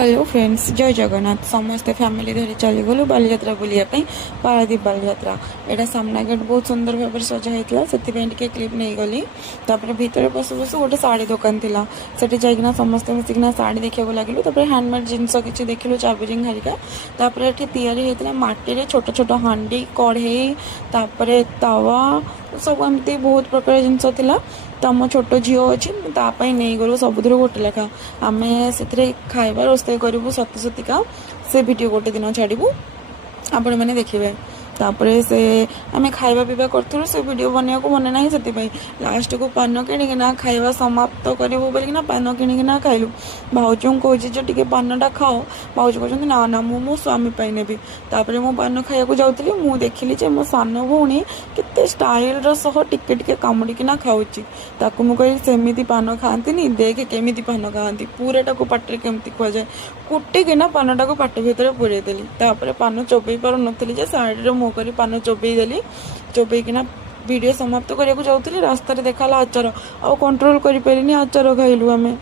Hello friends, जय जगन्नाथ। समस्ते family धरी चलीगलु बालीजात्रा बुलायापी। पारादीप बालीजात्रा यहाँ सामना गेट बहुत सुंदर भाव सजा होता से क्लिप नहीं गली। भितर पशु पशु गोटे शाढ़ी दुकान थिला सेठी जाइकिना समस्ते मिसिकिना शाढ़ी देखा लगिलु। हैंडमेड जिनस किसी देखिलु चाबिरिंग हरिका। ये तैयारी होता माटी छोट छोट हांडी कढ़े तावा सब एमती बहुत प्रकार जिनस थिला। तो आम छोट झील अच्छी तापाई नहीं गलु सबुथ गोटे लेखा आम से खाଇବା रोषे करूँ सतीका से भिड गोटे दिन छाड़ू आपण मैंने देखिए। तापरे से आम खाଇବା पीवा करूँ से वीडियो बनवाक मन ना से लास्ट को पान किणिकिना खाଇବା समाप्त करूँ बोलिकिना पान किणिकिना खाइलु। भाउज को टे पानटा खाओ, भाउज कहते ना ना मो स्वामी नेबी। तापरे मो पान खाइबा जाऊँगी मु देखिली जे मो सान भौणी केते स्टाइल सह टिके टिके कामुड़िकिना खाऊची। ताकू मु कही सेमिति पान खाती देख केमिति पान खाती पूराटा को पाटे केमती खुआ जाए कुटिकिना पानटा को पाट भीतर पूरे देली। तापरे पान चोबई पार नी साइड मो कर पान चोबई देली। चोबईकिना वीडियो समाप्त करने को जाऊँगी रास्तार देखा आचार आ कंट्रोल कर पारे आचार खाइलु आमे।